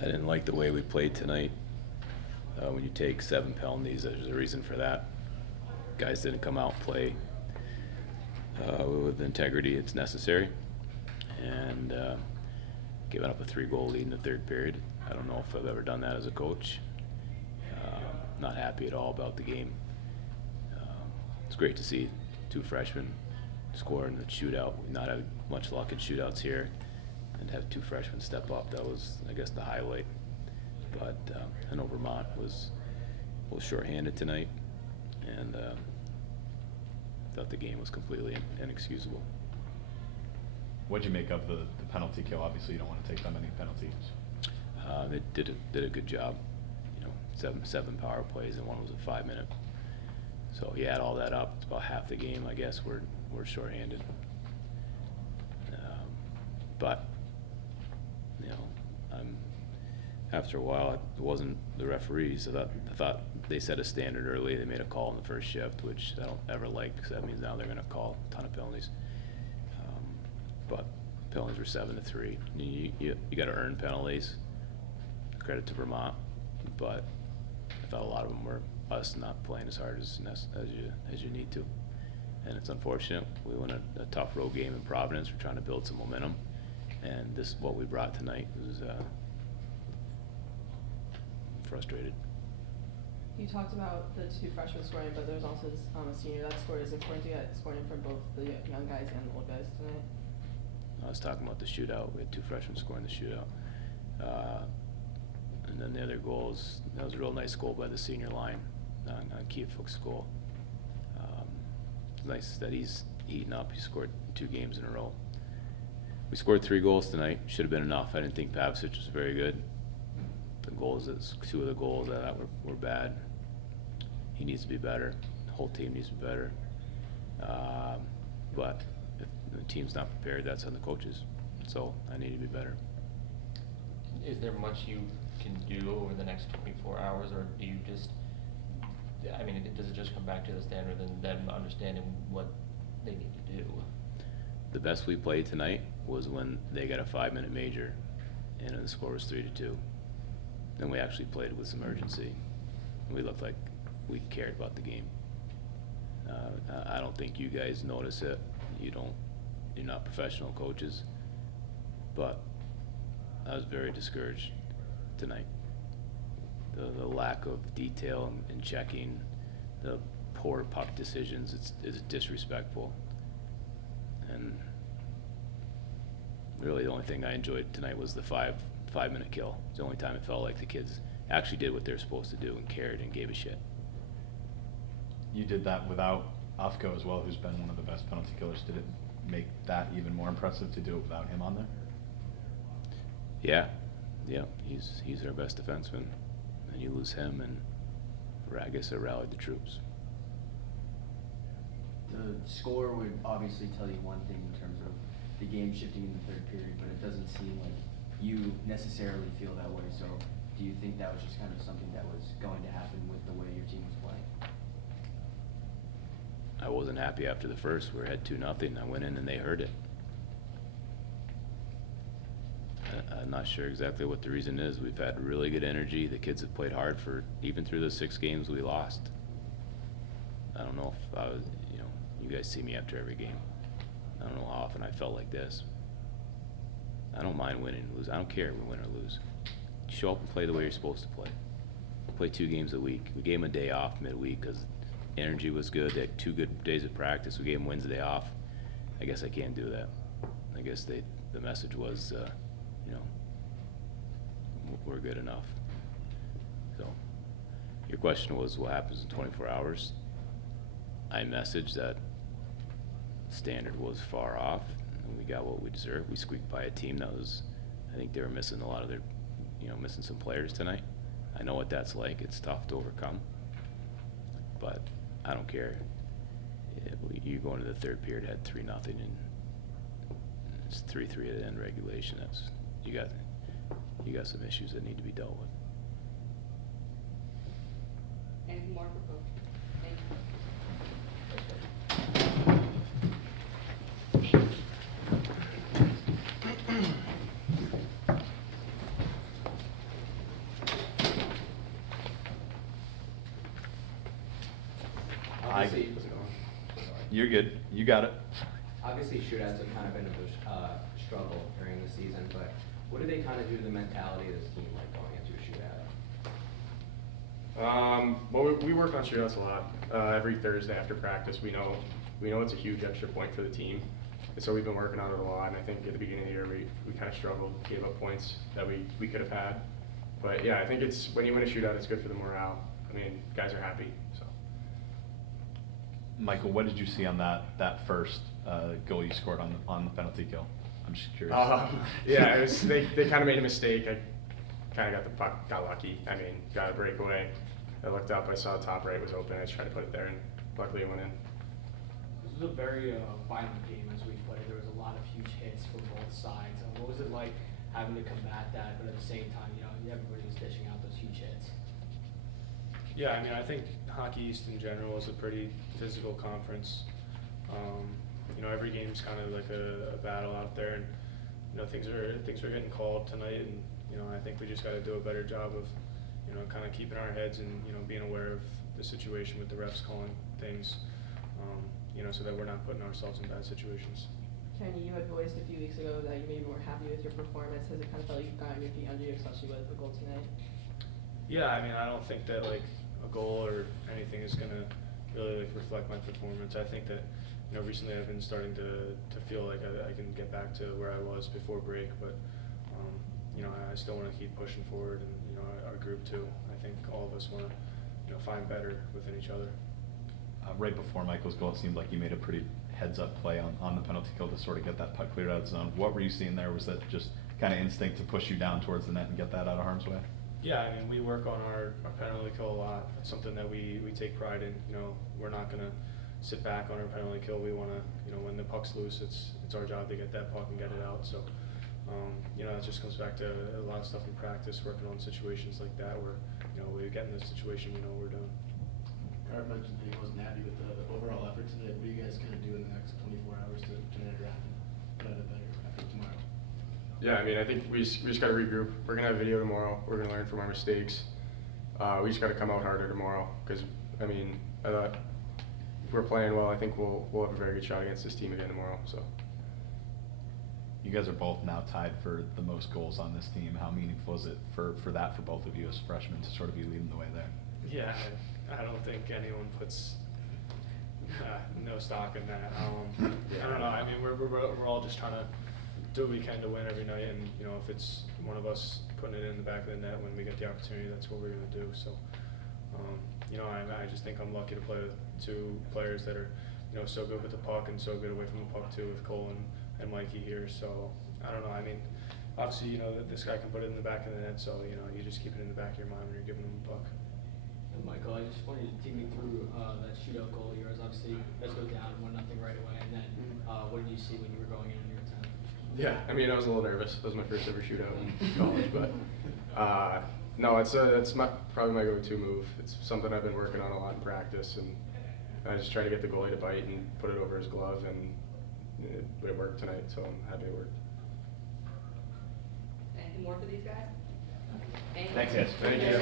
I didn't like the way we played tonight. When you take 7 penalties, there's a reason for that. Guys didn't come out and play with integrity. It's necessary. And giving up a 3-goal lead in the third period. I don't know if I've ever done that as a coach. Not happy at all about the game. It's great to see 2 freshmen score in the shootout. We've not had much luck in shootouts here, and have 2 freshmen step up. That was, I guess, the highlight. But I know Vermont was a little shorthanded tonight, and I thought the game was completely inexcusable. What'd you make of the penalty kill? Obviously, you don't want to take that many penalties. They did a good job. You know, seven power plays, and one was a 5-minute. So you add all that up, it's about half the game. I guess we're shorthanded. But you know, after a while, it wasn't the referees. I thought they set a standard early. They made a call in the first shift, which I don't ever like, because that means now they're going to call a ton of penalties. But penalties were 7-3. You got to earn penalties. Credit to Vermont, but I thought a lot of them were us not playing as hard as you need to, and it's unfortunate. We won a tough road game in Providence. We're trying to build some momentum, and this what we brought tonight was frustrated. You talked about the 2 freshmen scoring, but there's also a senior that scored. Is it important to get scoring from both the young guys and the old guys tonight? I was talking about the shootout. We had 2 freshmen scoring the shootout. And then the other goals, that was a real nice goal by the senior line on Keefook's goal. It's nice that he's heating up. He scored 2 games in a row. We scored 3 goals tonight. Should have been enough. I didn't think Pavicic was very good. The goals, 2 of the goals I thought were bad. He needs to be better. The whole team needs to be better. But if the team's not prepared, that's on the coaches. So I need to be better. Is there much you can do over the next 24 hours, or do you just, I mean, does it just come back to the standard and them understanding what they need to do? The best we played tonight was when they got a 5-minute major and the score was 3-2. Then we actually played with some urgency. We looked like we cared about the game. I don't think you guys notice it. You're not professional coaches, but I was very discouraged tonight. The lack of detail in checking, the poor puck decisions, it's disrespectful. And really the only thing I enjoyed tonight was the 5-minute kill. It's the only time it felt like the kids actually did what they're supposed to do and cared and gave a shit. You did that without Ofko as well, who's been one of the best penalty killers. Did it make that even more impressive to do it without him on there? Yeah, he's our best defenseman, and you lose him, and I guess I rallied the troops. The score would obviously tell you one thing in terms of the game shifting in the third period, but it doesn't seem like you necessarily feel that way. So do you think that was just kind of something that was going to happen with the way your team was playing? I wasn't happy after the first. We had 2-0. I went in and they heard it. I'm not sure exactly what the reason is. We've had really good energy. The kids have played hard for even through the 6 games we lost. I don't know if I was, you guys see me after every game. I don't know how often I felt like this. I don't mind winning and losing. I don't care if we win or lose. Show up and play the way you're supposed to play. Play 2 games a week. We gave them a day off midweek because energy was good. They had 2 good days of practice. We gave them Wednesday off. I guess I can't do that. I guess the message was, we're good enough. So your question was what happens in 24 hours. I messaged that standard was far off and we got what we deserved. We squeaked by a team that was, I think they were missing a lot of their, missing some players tonight. I know what that's like. It's tough to overcome, but I don't care. You go into the third period, had 3-0 and it's 3-3 at the end regulation. You got some issues that need to be dealt with. Anything more for Coach? Thank you. You're good. You got it. Obviously, shootouts have kind of been a struggle during the season, but what do they kind of do to the mentality of this team, like going into a shootout? Well, we work on shootouts a lot. Every Thursday after practice, we know it's a huge extra point for the team. And so we've been working on it a lot, and I think at the beginning of the year, we kind of struggled, gave up points that we could have had. But yeah, I think it's, when you win a shootout, it's good for the morale. I mean, guys are happy, so. Michael, what did you see on that first goal you scored on the penalty kill? I'm just curious. Yeah, it was, they kind of made a mistake. I kind of got the puck, got lucky. I mean, got a breakaway. I looked up, I saw the top right was open. I just tried to put it there, and luckily it went in. This was a very violent game as we played. There was a lot of huge hits from both sides. What was it like having to combat that, but at the same time, everybody was dishing out those huge hits? Yeah, I mean, I think Hockey East in general is a pretty physical conference. Every game's kind of like a battle out there, and things are getting called tonight, and I think we just got to do a better job of kind of keeping our heads and being aware of the situation with the refs calling things, so that we're not putting ourselves in bad situations. Kenny, you had voiced a few weeks ago that you maybe weren't happy with your performance. Has it kind of felt like you've gotten your feet under you, especially with the goal tonight? Yeah, I mean, I don't think that like a goal or anything is gonna really like reflect my performance. I think that recently I've been starting to feel like I can get back to where I was before break, but I still want to keep pushing forward, and our group too. I think all of us want to find better within each other. Right before Michael's goal, it seemed like you made a pretty heads-up play on the penalty kill to sort of get that puck cleared out of the zone. What were you seeing there? Was that just kind of instinct to push you down towards the net and get that out of harm's way? Yeah, I mean, we work on our penalty kill a lot. It's something that we take pride in. We're not going to sit back on our penalty kill. We want to, when the puck's loose, it's our job to get that puck and get it out. So, it just comes back to a lot of stuff in practice, working on situations like that where, we get in this situation, we're done. Art mentioned that he wasn't happy with the overall effort today. What are you guys going to do in the next 24 hours to turn it around and put out a better effort tomorrow? Yeah, I mean, I think we just got to regroup. We're going to have video tomorrow. We're going to learn from our mistakes. We just got to come out harder tomorrow because, I mean, I thought if we're playing well, I think we'll have a very good shot against this team again tomorrow. So. You guys are both now tied for the most goals on this team. How meaningful is it for both of you as freshmen to sort of be leading the way there? Yeah, I don't think anyone puts no stock in that. I don't know. I mean, we're all just trying to do what we can to win every night, and if it's one of us putting it in the back of the net when we get the opportunity, that's what we're going to do. So, I just think I'm lucky to play with two players that are so good with the puck and so good away from the puck too, with Cole and Mikey here. So I don't know. I mean, obviously this guy can put it in the back of the net, so you just keep it in the back of your mind when you're giving him the puck. Michael, I just wanted you to take me through that shootout goal of yours. Obviously, let's go down 1-0 right away, and then what did you see when you were going in your attempt? Yeah, I mean, I was a little nervous. That was my first ever shootout in college, but no, it's probably my go-to move. It's something I've been working on a lot in practice, and I just try to get the goalie to bite and put it over his glove, and it worked tonight, so I'm happy it worked. Anything more for these guys? Thanks, guys. Thank you.